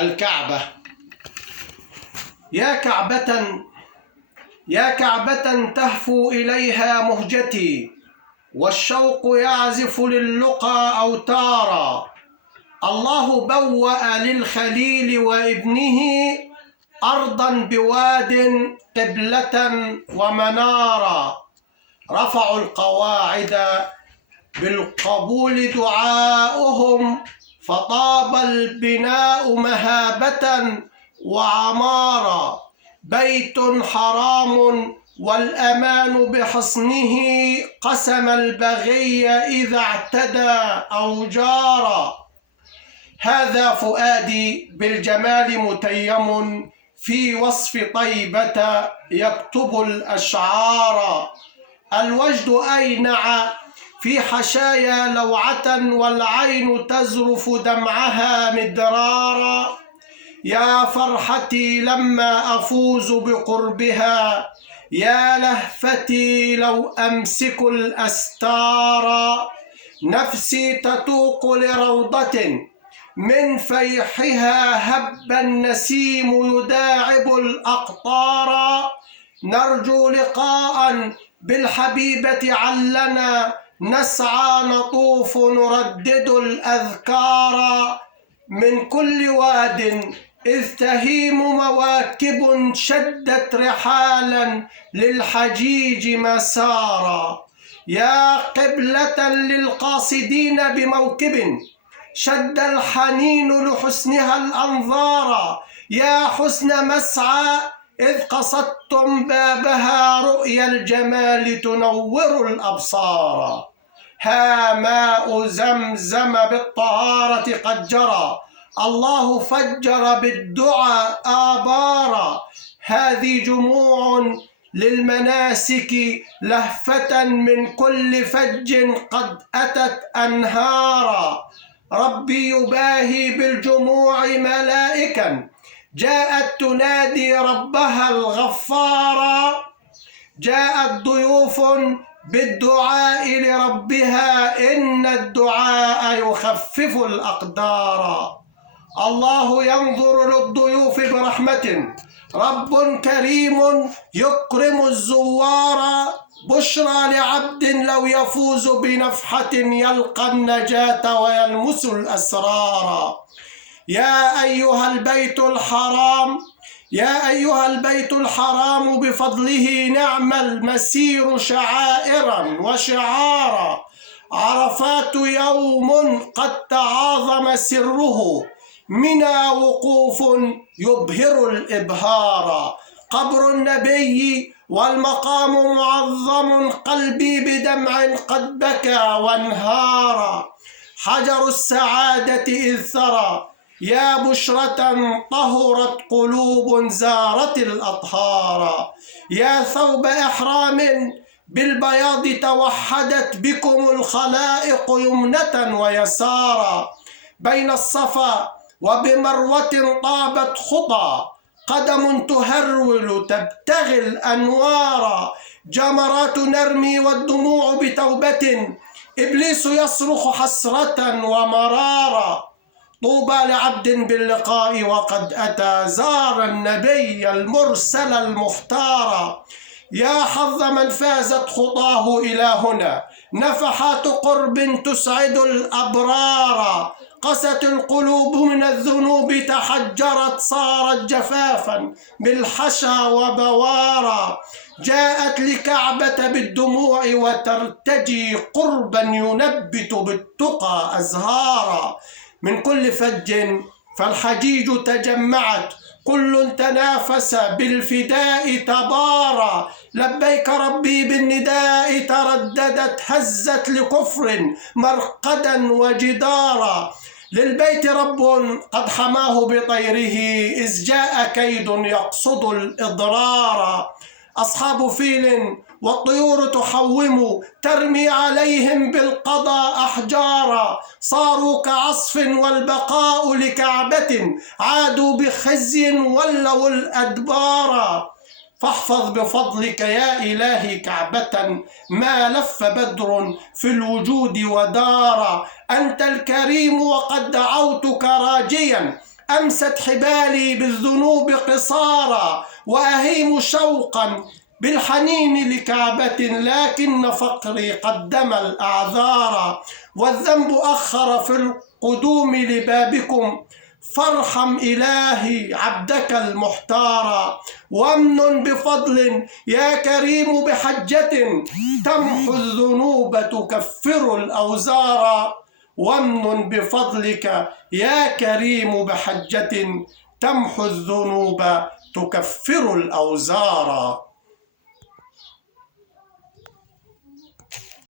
الكعبة. يا كعبة تهفو إليها مهجتي، والشوق يعزف للقى أوتارا. الله بوأ للخليل وابنه أرضا بواد قبلة ومنارا. رفعوا القواعد بالقبول دعاؤهم، فطاب البناء مهابة وعمارا. بيت حرام والأمان بحصنه، قسم البغي إذا اعتدى أو جارا. هذا فؤادي بالجمال متيم، في وصف طيبة يكتب الأشعار. الوجد أينع في حشايا لوعة، والعين تزرف دمعها مدرارا. يا فرحتي لما أفوز بقربها، يا لهفتي لو أمسك الأستار. نفسي تتوق لروضة من فيحها، هب النسيم يداعب الأقطار. نرجو لقاء بالحبيبة علنا، نسعى نطوف نردد الأذكار. من كل واد إذ تهيم مواكب، شدت رحالا للحجيج مسارا. يا قبلة للقاصدين بموكب، شد الحنين لحسنها الأنظار. يا حسن مسعى إذ قصدتم بابها، رؤيا الجمال تنور الأبصار. ها ماء زمزم بالطهارة قد جرى، الله فجر بالدعاء آبارا. هذه جموع للمناسك لهفة، من كل فج قد أتت أنهارا. ربي يباهي بالجموع ملائكا، جاءت تنادي ربها الغفارا. جاءت ضيوف بالدعاء لربها، إن الدعاء يخفف الأقدار. الله ينظر للضيوف برحمة، رب كريم يكرم الزوار. بشرى لعبد لو يفوز بنفحة، يلقى النجاة ويلمس الأسرار. يا أيها البيت الحرام بفضله نعم المسير شعائرا وشعارا. عرفات يوم قد تعاظم سره، منى وقوف يبهر الإبهار. قبر النبي والمقام معظم، قلبي بدمع قد بكى وانهار. حجر السعادة إذ ثرى، يا بشرة طهرت قلوب زارت الأطهار. يا ثوب إحرام بالبياض توحدت، بكم الخلائق يمنة ويسارا. بين الصفا وبمروة طابت خطى، قدم تهرول تبتغي الأنوار. جمرات نرمي والدموع بتوبة، إبليس يصرخ حسرة ومرارا. طوبى لعبد باللقاء وقد أتى، زار النبي المرسل المختار. يا حظ من فازت خطاه إلى هنا، نفحات قرب تسعد الأبرار. قست القلوب من الذنوب تحجرت، صارت جفافا بالحشا وبوارا. جاءت لكعبة بالدموع وترتجي، قربا ينبت بالتقى أزهارا. من كل فج فالحجيج تجمعت، كل تنافس بالفداء تبارى. لبيك ربي بالنداء ترددت، هزت لكفر مرقدا وجدارا. للبيت رب قد حماه بطيره، إذ جاء كيد يقصد الإضرار. أصحاب فيل والطيور تحوم، ترمي عليهم بالقضاء أحجارا. صاروا كعصف والبقاء لكعبة، عادوا بخزي ولوا الأدبار. فاحفظ بفضلك يا إلهي كعبة، ما لف بدر في الوجود ودار. أنت الكريم وقد دعوتك راجيا، أمست حبالي بالذنوب قصارا، وأهيم شوقا بالحنين لكعبة، لكن فقري قدم الأعذار، والذنب أخر في القدوم لبابكم، فارحم إلهي عبدك المحتار. وامن بفضل يا كريم بحجة، تمحو الذنوب تكفر الأوزار. وامن بفضلك يا كريم بحجة، تمحو الذنوب تكفر الأوزار.